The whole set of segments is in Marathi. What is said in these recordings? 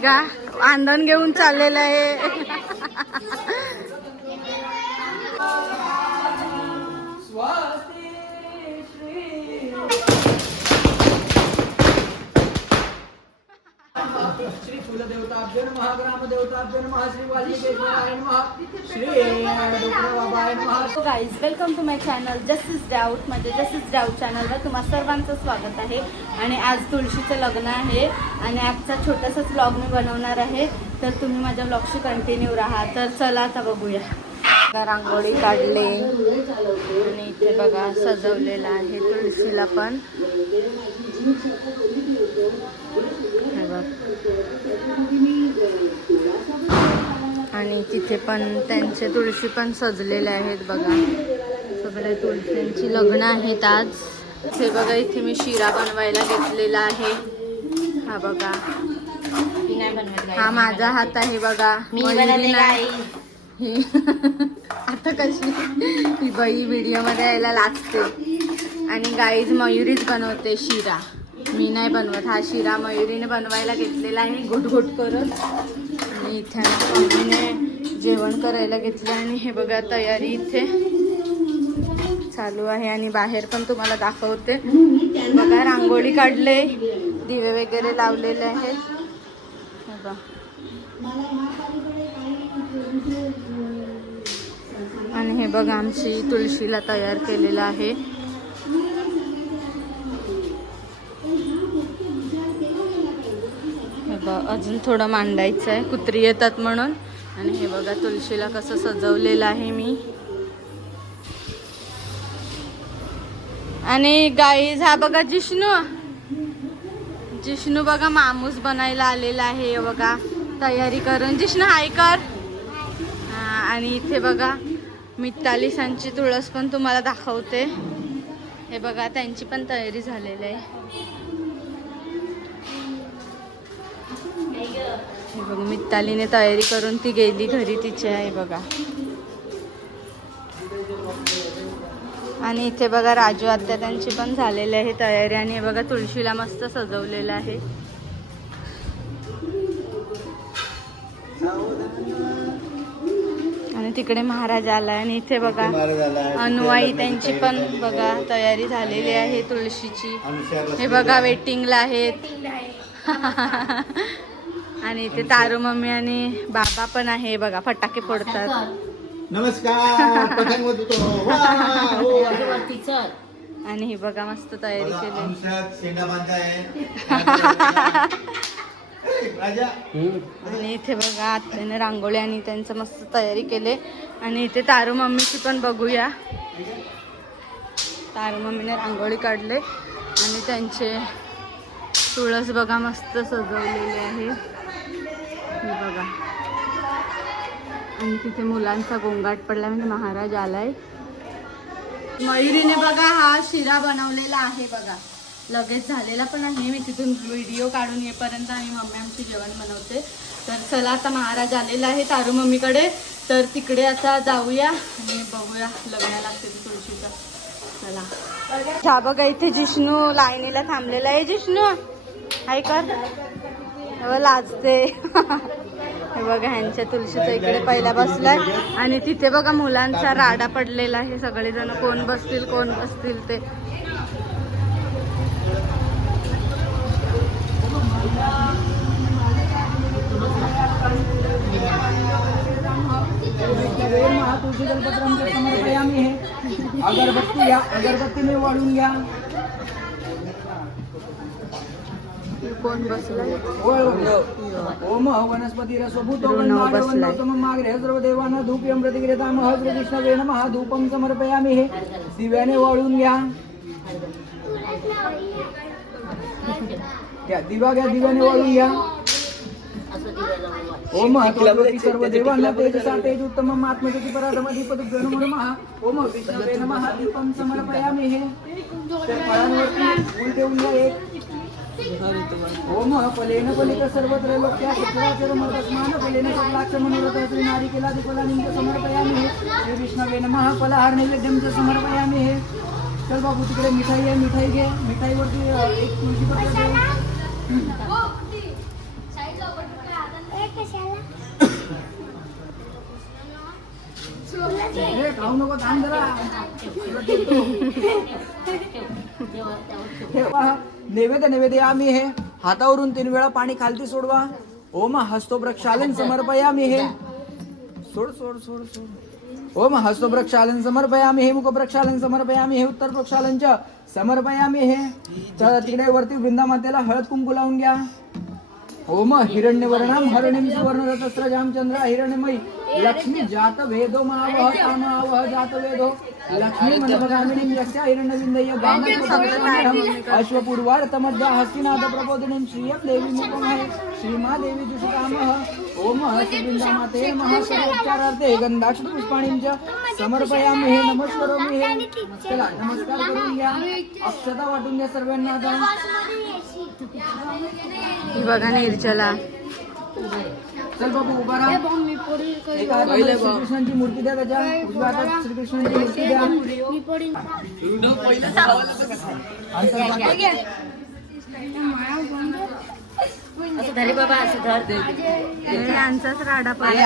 का आंदण घेऊन चाललेलं आहे. श्री कुलदेवताभ्य नमः ग्रामदेवताभ्य नमः श्री वाल्मिकेश्वराय नमः श्री नमः. Guys welcome to my channel justice doubt म्हणजे जस्टिस डाऊट चॅनलवर तुम्हा सर्वांचं स्वागत आहे. आणि आज तुळशीचं लग्न आहे आणि आजचा छोटासाच ब्लॉग मी बनवणार आहे. तर तुम्ही माझ्या ब्लॉगशी कंटिन्यू राहा. तर चला आता बघूया. बघा, रांगोळी काढले. आणि इथे बघा सजवलेलं आहे तुळशीला पण. बघ. आणि तिथे पण त्यांचे तुळशी पण सजलेले आहेत बघा. सगळ्या तुळशींची लग्न आहेत आज. हे बघा इथे मी शिरा बनवायला घेतलेला आहे. हा बघा. हा माझा हात आहे बघा. ही. आता कशी? ही बाई व्हिडिओमध्ये यायला लागते. आणि गाईज मयुरीच बनवते शिरा. मी नाही बनवत. हा शिरा मयुरीने बनवायला घेतलेला आहे. घुट घुट करत. आणि इथे मम्मीने जेवण करायला घेतलं आणि हे बघा तयारी इथे चालू आहे आणि बाहेर पण तुम्हाला दाखवते. बघा रांगोळी काढले. दिवे वगैरे लावलेले आहेत. हे बघा. आणि हे बघा आमची तुळशीला तयार केलेलं आहे. बघा अजून थोडं मांडायचं आहे. कुत्री येतात म्हणून. आणि हे बघा तुळशीला कसं सजवलेलं आहे मी. आणि गाईज हा बघा जिष्णू. जिष्णू बघा मामूस बनायला आलेला आहे. हे बघा तयारी करून. जिष्णू हाय कर. आणि इथे बघा मित्तालिसांची तुळस पण तुम्हाला दाखवते. हे बघा त्यांची पण तयारी झालेली आहे. हे बघा मित्तालीने तयारी करून ती गेली घरी तिच्या आहे बघा. आणि इथे बघा राजू आत्या त्यांची पण झालेली आहे तयारी आणि हे बघा तुळशीला मस्त सजवलेलं आहे. आणि तिकडे महाराज आलाय आणि इथे बघा अनुवाई त्यांची पण बघा तयारी झालेली आहे तुळशीची. हे बघा वेटिंगला आहेत. आणि इथे तारू मम्मी आणि बाबा पण आहे बघा फटाके फोडतात. नमस्कार हो. आणि ही बघा मस्त तयारी केली. आणि इथे बघा आत्याने रांगोळी आणि त्यांचं मस्त तयारी केले. आणि इथे तारू मम्मीची पण बघूया. तारू मम्मीने रांगोळी काढले. आणि त्यांचे तुळस बघा मस्त सजवलेले आहे. हे बघा. आणि तिथे मुलांचा गोंगाट पडला म्हणजे महाराज आलाय. मयुरीने बघा हा शिरा बनवलेला आहे बघा. लगेच झालेला पण आहे. मी तिथून व्हिडिओ काढून येईपर्यंत आणि मम्मी आमची जेवण बनवते. तर चला आता महाराज आलेला आहे तारू मम्मीकडे. तर तिकडे आता जाऊया आणि बघूया लग्नाला लागते तुळशीचा तुळशीचं. चला. हा बघा इथे जिष्णू लाईनीला थांबलेला आहे. जिष्णू ऐकत हो, लाजते. हे बघा ह्यांच्या तुळशीचा इकडे पहिला बसलाय. आणि तिथे बघा मुलांचा राडा पडलेला आहे. सगळेजण कोण बसतील कोण बसतील ते. तुळशी जलपत्रम अगरबत्ती घ्या अगरबत्तीने वाढून घ्या. कोण बसलाय ओम वनस्पती रसभूतो. माग्रे। सर्व देवांना धूप्यम प्रतिक्रियतामह श्री विष्णवे नमः। धूपम समर्पयामी हे। दिव्याने वाळून घ्या। घ्या दिवा घ्या दिव्याने वाळून घ्या। ओम सर्व देवांना तेजसा तेज उत्तम आत्मज्योती पराधमधी पदुभ्यो नमो नमः। ओम विष्णवे नमः। दीपम समर्पयामी हे। त्या फळांवरती फूल देऊन घ्या एक। ओम फलेन फलित सर्वत्र लोक्या शुक्राचरमृतस्मान फलेन कपलाक्ष मनोरथासुरी नारिकेला दुपलानिंग समर्पयामी हे. हे विष्णवे नमः फलाहार नैवेद्यम समर्पयामी हे. चल बाबू तिकडे मिठाई आहे मिठाई घे. मिठाईवरती एक तुळशी पत्र दे खाऊ नको थांब जरा. नैवेद्य नैवेद्य आम्ही हे हातावरून तीन वेळा पाणी खालती सोडवा. ओम हस्तो प्रक्षालन समर्पयामी हे. सोड सोड सोड सोड. ओम हस्तो प्रक्षालन समर्पयामी हे मुख प्रक्षालन समर्पयामी हे उत्तर प्रक्षालन च समर्पयामी हे. तर तिकडे वरती वृंदामातेला हळद कुंकू लावून घ्या. ओम हिरण्यवर्णम हरणिम सुवर्ण रतस्रजाम जामचंद्र हिरण्यमयी. लक्ष्मी जात वेदो मावह कामावह जात वेदो लक्ष्मी मनोगामिनीं यस्या हिरण्यविंदय गानम अश्वपूर्वार्थमध्य हस्तिनाथ प्रबोधिनीं श्रियं देवी मुखमहे श्रीमादेवी दुष्कामः। ओम हस्तिवृंदामाते नमः सर्वोपचारार्थे गंधाक्ष पुष्पाणीं च समर्पयामि हे नमस्करोमि हे। चला नमस्कार करून घ्या। अक्षता वाटून घ्या सर्वांना आता। बघा निर्जला. चल बाबू उभा राहा. श्रीकृष्णांची मूर्ती द्या त्याच्या उजव्या हातात श्रीकृष्णांची मूर्ती द्या. हे यांचाच राडा पडला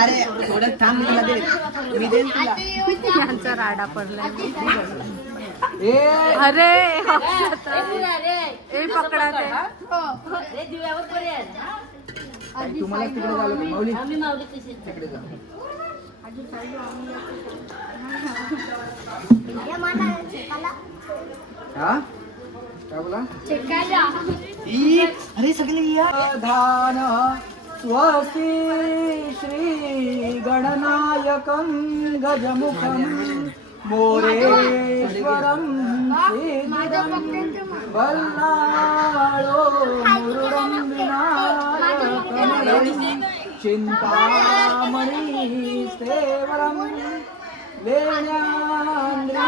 यांचा राडा पडला ए अरे अक्षता. ए पकडा ते तुम्हाला तिकडे झालं का? माऊली. तिकडे जा हा? काय बोला? अरे सगळे धान स्वस्ति श्री गणनायकं गजमुखं मोरेश्वरं श्रीधरं बल्लाळो मुरुडं विनायकमलं चिन्तामणि सेवरं वेण्यान्द्री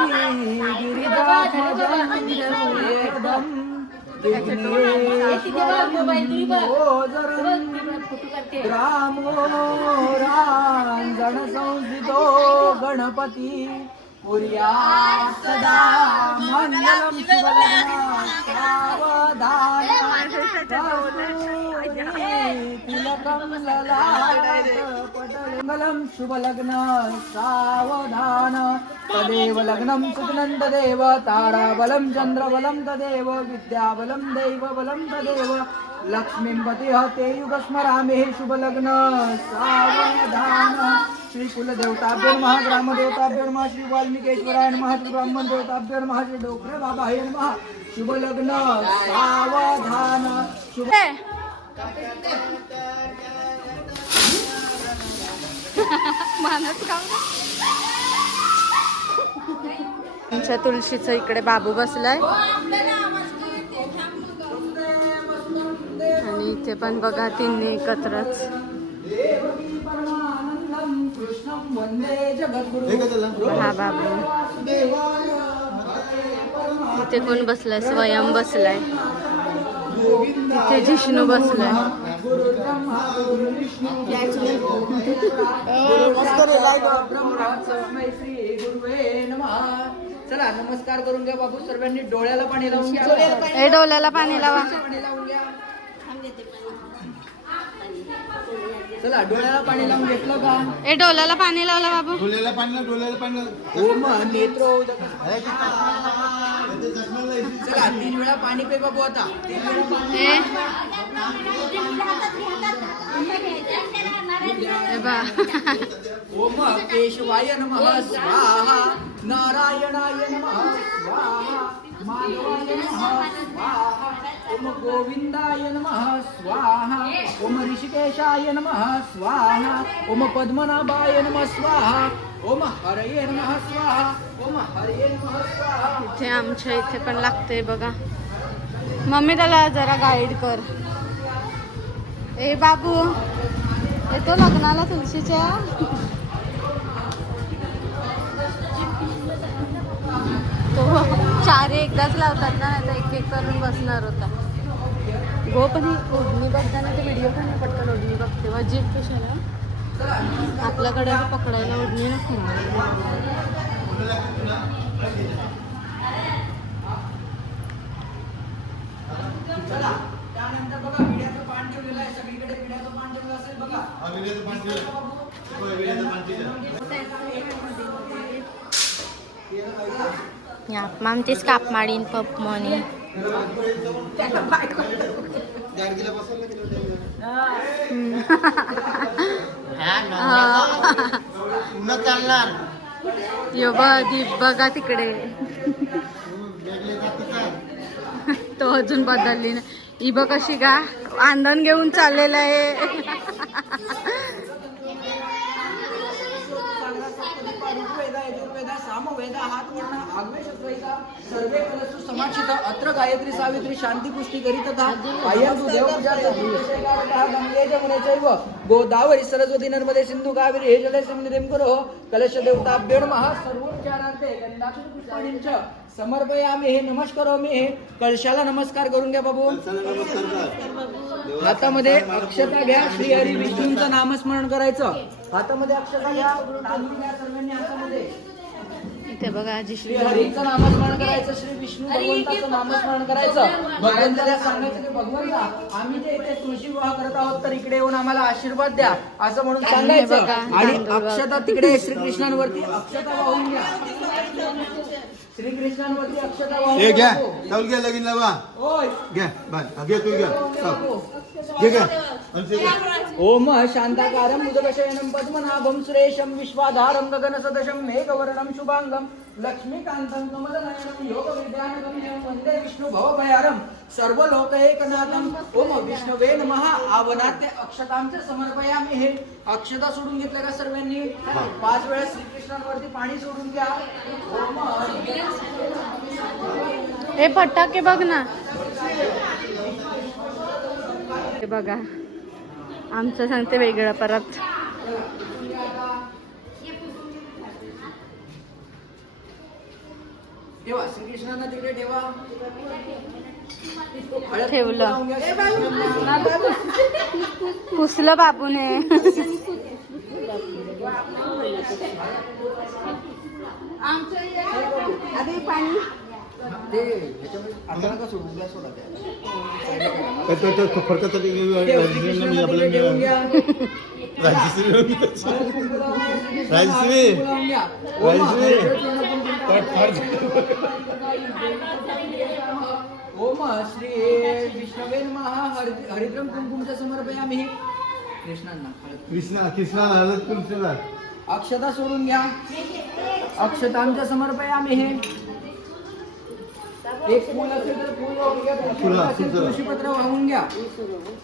गिरिजाध्वजं वेदं विघ्नेश्वरं ग्रामो रांजण गणपती पुर्या सदा मंगलम मंगलम शुभलग्न सावधान. तदेव लग्नं सुखनं तदेव ताराबलं चन्द्रबलं तदेव विद्याबलं दैवबलं तदेव. लक्ष्मीपतिः ते युगस्मरामे शुभलग्न सावधान. श्री देवता नमः ग्रामदेवताभ्यो नमः श्री वाल्मिकेश्वराय नमः श्री ब्राह्मण देवताभ्यो महा श्री डोकरे बाबा हे महा शुभ लग्न सावधान शुभ मानस का आमच्या तुळशीचं इकडे बाबू बसलाय. आणि इथे पण बघा तिन्ही एकत्रच. वंदे जगद्गुरु हे? हा बाबू इथे कोण बसलाय? स्वयं बसलाय. इथे जिष्णू बसलाय. नमः. चला नमस्कार करून घ्या बाबू सर्वांनी. डोळ्याला पाणी लावून घ्या. ए डोल्याला पाणी लावा पाणी लावून घ्या चला डोळ्याला पाणी लावून घेतलं का? ए डोल्याला पाणी लावला बाबू. डोल्याला पाणी डोल्याला पाणी ओम नेत्रोदक त्याचे चष्मा लायची. चला तीन वेळा पाणी पे बाबू आता. तीन वेळा पाणी ए. ए बा. ओम केशवाय नमः स्वाहा. नारायणाय नमः स्वाहा. माधवाय नमः स्वाहा ओम गोविंदाय नमः स्वाहा ओम ऋषिकेशाय नमः स्वाहा ओम पद्मनाभाय नमः स्वाहा ओम हरये नमः स्वाहा ओम हरये नमः स्वाहा इथे आमच्या इथे पण लागतंय बघा. मम्मी त्याला जरा गाईड कर. ए बाबू. येतो लग्नाला तुळशीच्या तो चार एकदाच लावतात ना आता एक एक करून बसणार होता. गो पण ही ओढणी बघताना ते व्हिडिओ पण नाही पटकन ओढणी बघते. व जीप कशाला आपल्याकडे पकडायला ओढणी नको चला त्यानंतर बघा विड्याचं पान ठेवलेलं आहे. सगळीकडे विड्याचं पान ठेवलं असेल बघा. हा, विड्याचं पाणी मामतेच काप माडीन पप मनी पुन्हा चालणार यो बघा तिकडे. तो अजून बदलली ना ही बघ कशी का आंदण घेऊन चाललेलं आहे. सर्वे कलसु अत्र गायत्री सावित्री शांती पुष्टी करीतता अयं देवपूजा गंगे जमुने चैव गोदावरी सरस्वती नर्मदे सिंधु कावेरी हे जले समितिं करो कलश देवताभ्यो नमः सर्वोपचारार्थे गंधाक्षर पुष्पाणीं च समर्पयामि. हे नमस्कारोमि. हे कळशाला नमस्कार करून घ्या बाबू. हातामध्ये अक्षता घ्या. श्री हरी विष्णूंचं नामस्मरण करायचं. हातामध्ये अक्षता घ्या. सर्वांनी हातामध्ये. इथे बघा आजी श्री हरीचं नामस्मरण करायचं श्री विष्णू भगवंताचं नामस्मरण करायचं. भगवंताला सांगायचं की भगवंता आम्ही जे इथे तुळशी विवाह करत आहोत तर इकडे येऊन आम्हाला आशीर्वाद द्या. असं म्हणून सांगायचं. आणि. अक्षता तिकडे श्रीकृष्णांवरती अक्षता वाहून घ्या. श्रीकृष्णांवरती अक्षता वाहून हे घ्या घ्या. चाल घ्या लगीन लावा घ्या बाय घे तू घ्या चाल. घे घ्या अंशू घे. ओम शांताकारं मुदकशयनं पद्मनाभं सुरेशं विश्वाधारं गगनसदशं मेघवर्णं शुभांगं लक्ष्मीकान्तं कमलनयनं योगविद्यानगम्यं वन्दे विष्णु भवभयारं सर्वलोकैकनाथं ओम विष्णवे नमः। आवनाते अक्षतांचे समर्पयामी हे। अक्षता सोडून घेतल्या का सर्वांनी? पाच वेळा श्रीकृष्णांवरती पाणी सोडून घ्या ओम हे फटाके बघ ना. हे बघा. आमचं सांगते वेगळं परत. ठेवा श्रीकृष्णांना तिकडे ठेवा. हळद ठेवलं. पुसलं बाबूने. राजश्री राजश्री. श्री विष्णवे नमः. हरि- हरिद्रम कुंकुमचं समर्पयामी. कृष्णांना हळद कृष्णा कृष्णा हळद कृष्णा अक्षता सोडून घ्या. अक्षतांच्या समर्पयामी हे. एक फूल असेल तर फूल वाहून घ्या. फुलं, असेल. तुळशीपत्र वाहून घ्या.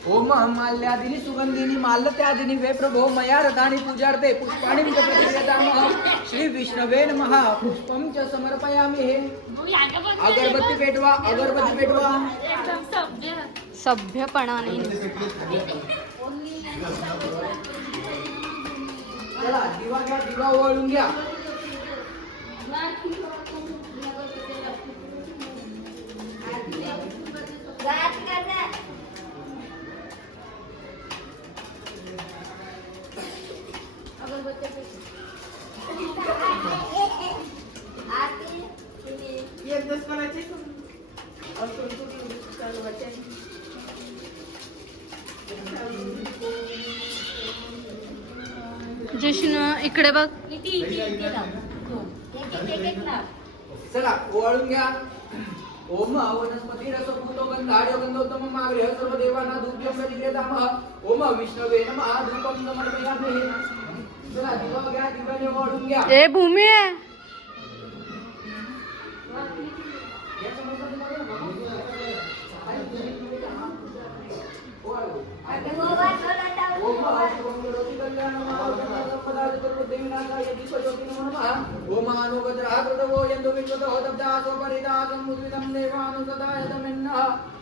ओम माल्यादिनी सुगंधिनी माल्यत्यादिनी वे प्रभो मया रथानि पूजार्थे पुष्पाणि श्री विष्णवे नमः. पुष्पं च समर्पयामि हे. अगरबत्ती पेटवा अगरबत्ती पेटवा. सभ्यपणाने. चला दिवा घ्या दिवा ओवाळून घ्या. जिष्णू इकडे बघ. चला ओवाळून घ्या. ओम आवड रसभूतो गंधाढ्यो गंधोत्तम मागृह सर्व देवांना ओम विष्णवे नमः। धूपं समर्पयामि। चला दिवा घ्या दिव्याने ओवाळून घ्या। ए भूमी आहे ओम शिवं करोति कल्याणं पदार्थ करो देवीनाथाय दीपज्योति नमो नमः ओम अनुगद्रः कृतवो यन्दो विश्वतो दब्दासो परिदासं मुद्रितं देवानुसदाय तमिन्नः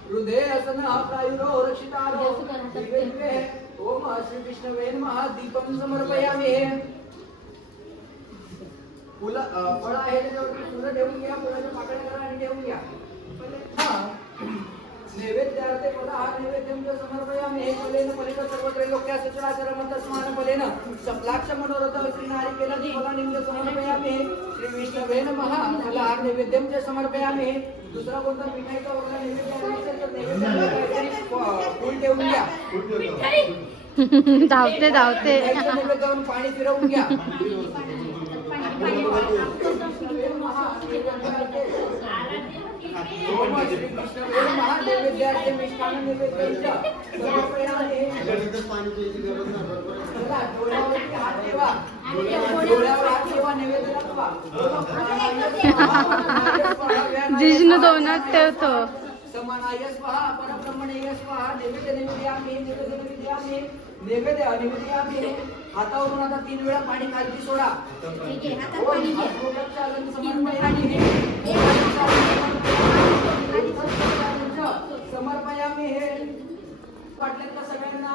हृदे असनः प्रायुरो रक्षितारो दिवे दिवे ओम श्री विष्णवे नमः दीपं समर्पयामि फुल फळ आहे त्याच्यावरती फुलं ठेवून घ्या फुलाच्या पाकळ्या करा आणि ठेवून घ्या हा। नैवेद्यार्थे मला हा नैवेद्यं च समर्पयामि हे फलेन फलित सर्वत्र लोक्या सचराचरं तस्मान् फलेन सप्लाक्ष मनोरथ श्रीनारिकेलं फलानिं च समर्पयामि श्री विष्णवे नमः मला हा नैवेद्यं च समर्पयामि दुसरा कोणता? मिठाईचा वगैरे नैवेद्य फूल ठेवून घ्या. धावते धावते. पाणी फिरवून घ्या. मिष्टान्न नैवेद्य समर्पयामि त्याच्यानंतर पाणी प्यायची गरज नाही बरोबर आहे. चला, डोळ्यावरती हात ठेवा. डोळ्यावर हात ठेवा नैवेद्य दाखवा दोनात ठेवतो. परब्रह्मणे नैवेद्य नैवेद्यामि नैवेद्य नैवेद्य नैवेद्यामि हातावरून आता तीन वेळा पाणी खालती सोडा. समर्पयामि हे. वाटल्यात का सगळ्यांना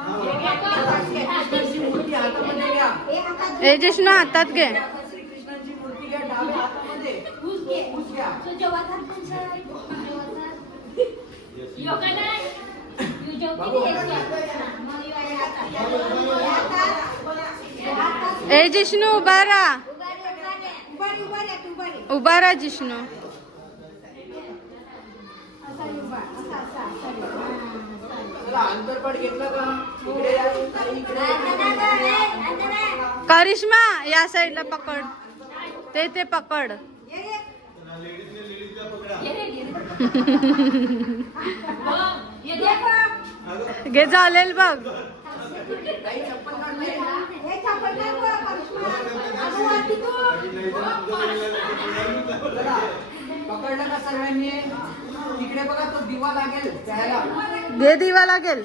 श्रीकृष्णाची मूर्ती हातामध्ये घ्या. ए जिष्णू हातात घे. श्रीकृष्णाची मूर्ती घ्या डाव्या हातामध्ये. ऊस घ्या. ए जिष्णू उभा राहा. उभा राहा जिष्णू. घेतलं का? करिश्मा या साईडला पकड. ते ते पकड. घे चालेल बघ. पकडलं का सर्वांनी? इकडे बघा तो दिवा लागेल प्यायला दे दिवा लागेल.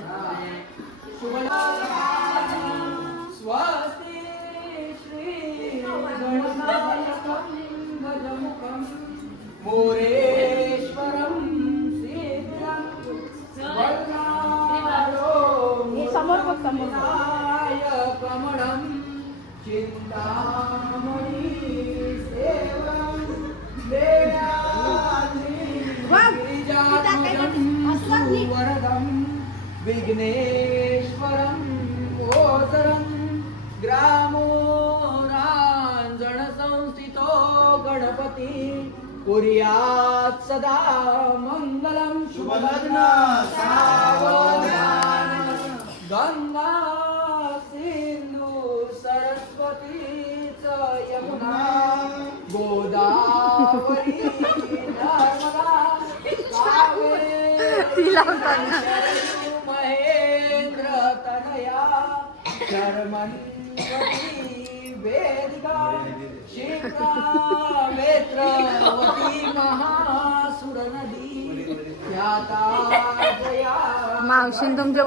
स्वस्ति श्री विघ्नेश्वरं ओसरं ग्रामो संस्थितो गणपती. कुर्यात् सदा मङ्गलं शुभलग्न सावधान. गंगा सिंधू सरस्वती च यमुना. गोदावरी नर्मदा. कावेरी वेदिका मावशीन तुमचे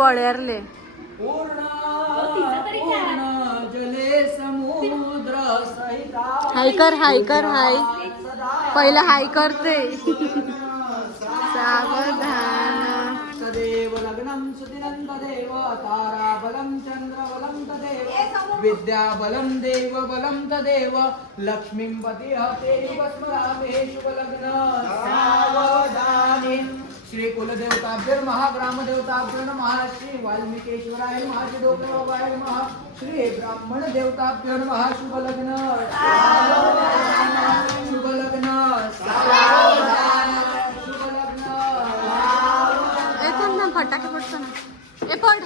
समुद्र सहिता हाय कर हाय. कर हाय पहिलं हाय करते. सावधान. तदेव देव तारा बलम ताराबलं चन्द्रबलं तदेव विद्याबलं देवबलं तदेव लक्ष्मीं पतिहतेव शुभ लग्न सावधानी श्री कुलदेवताभ्य महाग्रामदेवताभ्यो नमः श्री वाल्मिकेश्वराय नमः श्री डोकबाबाय श्री ब्राह्मण देवताभ्यो नमः शुभलग्न सावधान शुभलग्न सावधान फटाके पडतो ना. ए पड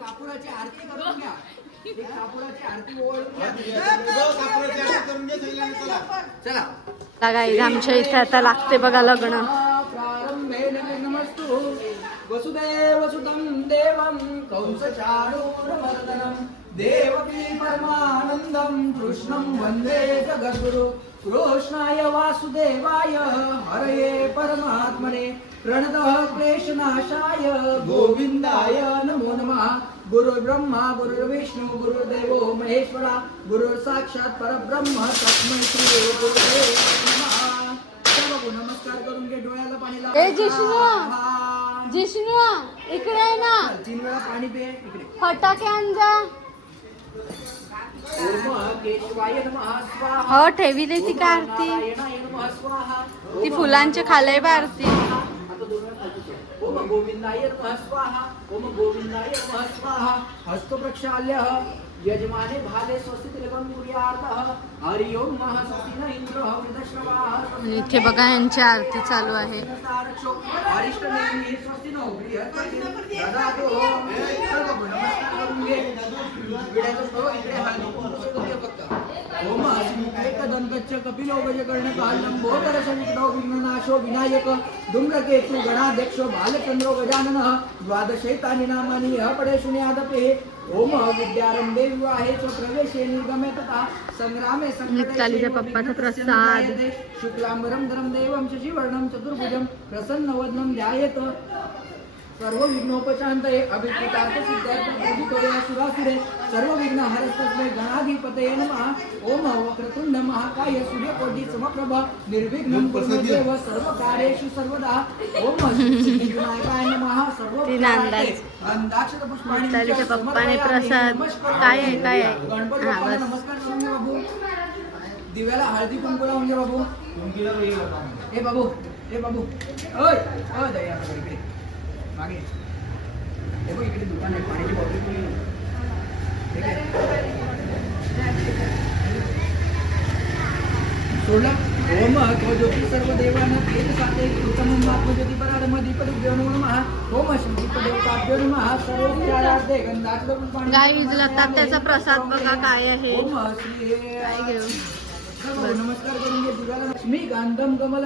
कापुराची आरती करून घ्या गाईज आमच्या इथे आता लागते बघा लग्न. वसुदेव सुतम वसुदेव कंस देवं देवकी परमानन्दं कृष्णं वन्दे जगद्गुरु। कृष्णाय वासुदेवाय हरये परमात्मने। प्रणतः क्लेशनाशाय गोविन्दाय नमो नमः। गुरुर्ब्रह्मा गुरुर्विष्णू गुरुर्देवो महेश्वरा। गुरुर् साक्षात परब्रह्म तस्मै श्री गुरुदेव नमः। बघू, नमस्कार करून घे डोळ्याला पाणी लाव. जिष्णू! इकडे ना. तीन वेळा पाणी पे इकडे. फटाके आण जा ओम केशवाय नमः स्वाहा हो ठेवी ती का आरती? ती फुलांचे खालय बा आरती. गोविंदाय नमः स्वाहा। ओम गोविंदाय नमः स्वाहा। हस्त प्रक्षाल्य यजमाने भाले इथे बघा यांची आरती चालू आहे. दंतच्च कपिलो विघ्ननाशो विनायक धूम्रकेतु गणाध्यक्षो बालचंद्रो गजानन द्वादशैतानि नामानि यः पडे शून्यादपे। नित्यालीच्या पप्पाचा प्रसाद. शुक्लांबरम धरम देवम शशिवर्णम चतुर्भुजम प्रसन्नवदनम ध्यायेत. सर्व विघ्नोपशांतये अभिष्टितार्थ सिद्धार्थ सुरासुरे सर्व विघ्न हरस्तस्मै गणाधिपतये नमः। ओम वक्रतुंड महाकाय सूर्यकोटि समप्रभ निर्विघ्नं कुरु मे देव सर्व कार्येषु सर्वदा। ओम सिद्धिविनायकाय नमः। सर्व तीन अंदाज. अंदाक्षत पुष्पाणि नित्यालीच्या पप्पाने प्रसाद. काय आहे, काय आहे? गणपती हा, बाप्पाला. नमस्कार करून बाबू। दिव्याला हळदी कुंकू लावून घे बाबू। ए बाबू। ए बाबू। ओय ओय दया मागे. हे बघ इकडे दुकान आहे पाण्याची बॉटल पण सोडला? ओम तो ज्योती सर्व देवानं तेज साते उत्तम आत्मज्योती पराधम दीपदुभ्यो नमः. ओम शंकर देवताभ्यो नमः. सर्व विचारार्थे गंधाचलं पुष्पाणि गाईज लता त्याचा प्रसाद बघा काय आहे. काय घेऊ? नमस्कार करून घे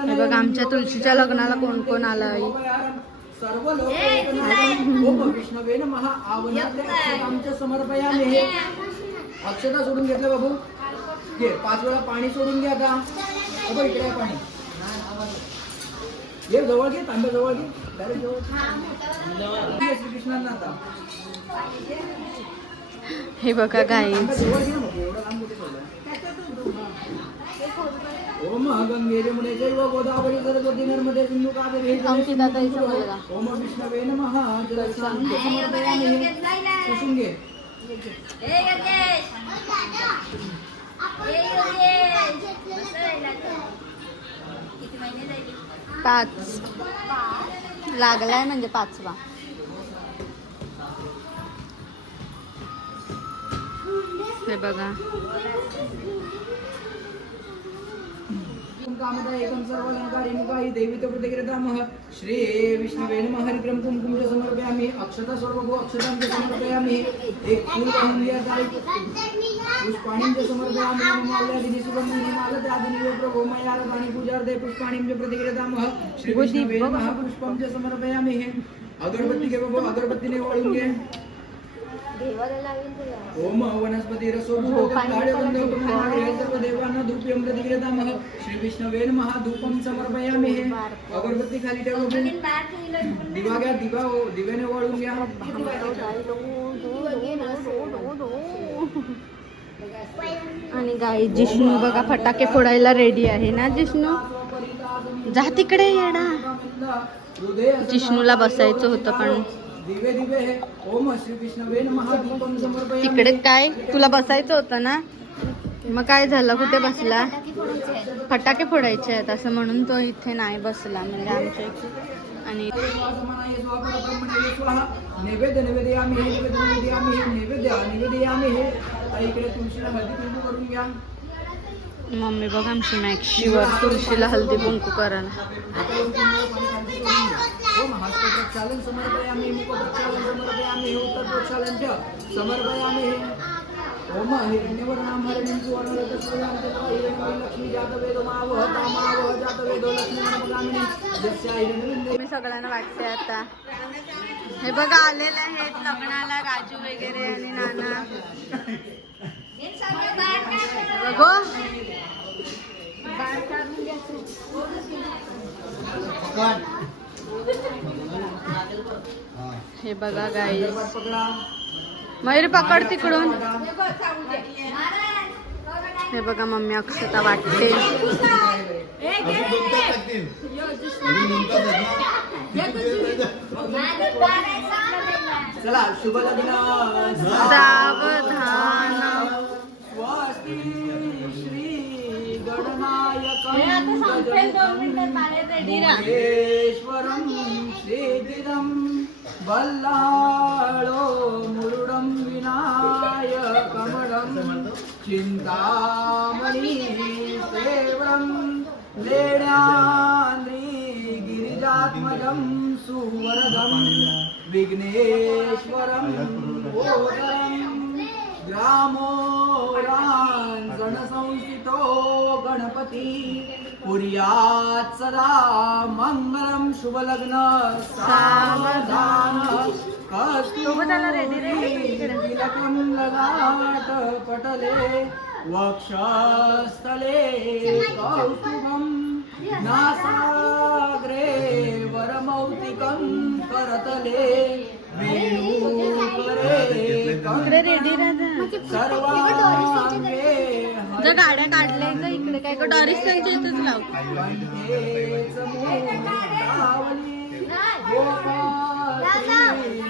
हे बघा आमच्या तुळशीच्या लग्नाला कोण कोण आलंय? सर्व लोक ओम विष्णवे नमः आवनातले अक्षतांच्या समर्पयामी हे. अक्षता सोडून घेतलं बाबू. घे पाच वेळा पाणी सोडून घे आता. बाबा इकडे आहे पाणी. ये जवळ घे तांब्या जवळ घे. डायरेक्ट जवळ. श्रीकृष्णांना आता. हे बघा गाईज गंगे जमुने जैव गोदावरी सरस्वती नर्मदे सिंधु कावेरी अंकिता ताईचा मुलगा. ओम विष्णवे नमः। जलशांत समर्पयामि। पुसून घे पाच. लागलाय म्हणजे पाचवा. हे बघा. कामदा एकं सर्वलंकारी मुखाई देवी तो प्रतिकृतामः श्री विष्णवे नमः। हरिक्रम कुमकुम च समर्पयामि। अक्षता सर्वभो अक्षतां च समर्पयामि। एक फूल वाहून पुष्पाणीं च समर्पयामि। मम माल्यादिनी सुगन्धानि मालत्यादिनि वे प्रभो मया रतानि पूजार्थे पुष्पाणीं च प्रतिकृतामः श्री विष्णवे नमः। पुष्पं च समर्पयामि। अगरबत्ती घे बाबा अगरबत्तीने वाळून घे ओम वनस्पती रसो सर्व देवांना धूप्यम प्रतिक्रियतामः श्री विष्णवे नमः धूपम समर्पयामि हे. अगरबत्ती खाली ठेवा बाबू. दिवा घ्या दिवा दिव्याने वाळून घ्या. आणि गाई जिष्णू बघा फटाके फोडायला रेडी आहे ना जिष्णू? जा तिकडे हृदय जिष्णूला बसायचं होतं पण दिवे दिवे हे. ओम तिकडे काय? तुला बसायचं होतं ना? मग काय झालं? कुठे बसला? फटाके फोडायचे आहेत असं म्हणून तो इथे नाही बसला. म्हणजे आमच्या इथे. आणि नैवेद्य हे नैवेद्य हे नैवेद्य हे. इकडे तुळशीला हळदी कुंकू करून घ्या. मम्मी बघ आमची मॅक्शीवर तुळशीला हल्दी कुंकू करायला. ओम हस्तप्रक्षालन समर्पयामि मुखप्रक्षालन समर्पयामि उत्तर प्रक्षालन च समर्पयामि ओम हिरण्यवर्णां हरिणीं सुवर्णरजस्वयां च हिरण्यवै लक्ष्मी जातवेदो मावह तामावह जातवेदो लक्ष्मी नमगामिनी यस्या हिरण्यविंदे मी सगळ्यांना वाटते आता. हे बघा आलेले आहेत लग्नाला राजू वगैरे आणि नाना. बघो. हे बघा गाई मयूर पकड तिकडून. हे बघा मम्मी अक्षता वाटते. सावधान. स्वस्ति श्री गणनायकं मुरुडेश्वरं श्रीगिरं बल्लाळो मुरुडं विनायकमलं चिन्तामणि सेवं लेण्यान्द्री गिरिजात्मजं रामो विघ्नेश्वरं गणपती. पुर्यात् सदा मङ्गलं शुभलग्न सावधान. कस्तुभतिलकं ललाट पटले वक्षस्थले कौस्तुभं. नासाग्रे वरमौतिकं करतले. इकडे रेडी राहा सर्वांगे गाड्या काढल्या तर इकडे काय? का डॉरिस त्यांच्या इथेच लाव.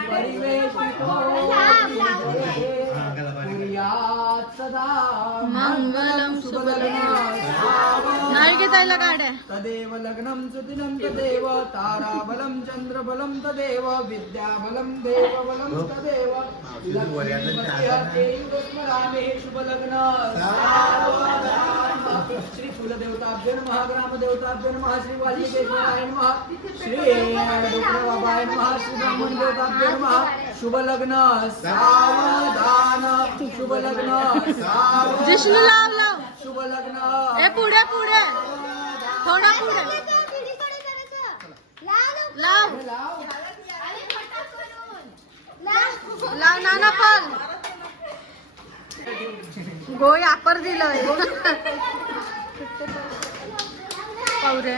परिवेश कुर्यात् सदा घेतायला गाड्या। तदेव लग्नं सुदिनं तदेव ताराबलं चन्द्रबलं तदेव विद्याबलं देवबलं तदेव। स्मरामे शुभलग्न। श्री कुलदेवताभ्य नमः ग्रामदेवताभ्य नमः श्री वाल्मीकेश्वराय नमः श्री डोकराबाबाय नमः श्री ब्राह्मण देवताभ्य नमः. शुभलग्न सावधान शुभलग्न सावधान जिष्णू लाव लाव. शुभलग्न ए पुढे पुढे. थोडा पुढे. लाव लाव. नाना पण गोय आपर दिलंय. पावरे.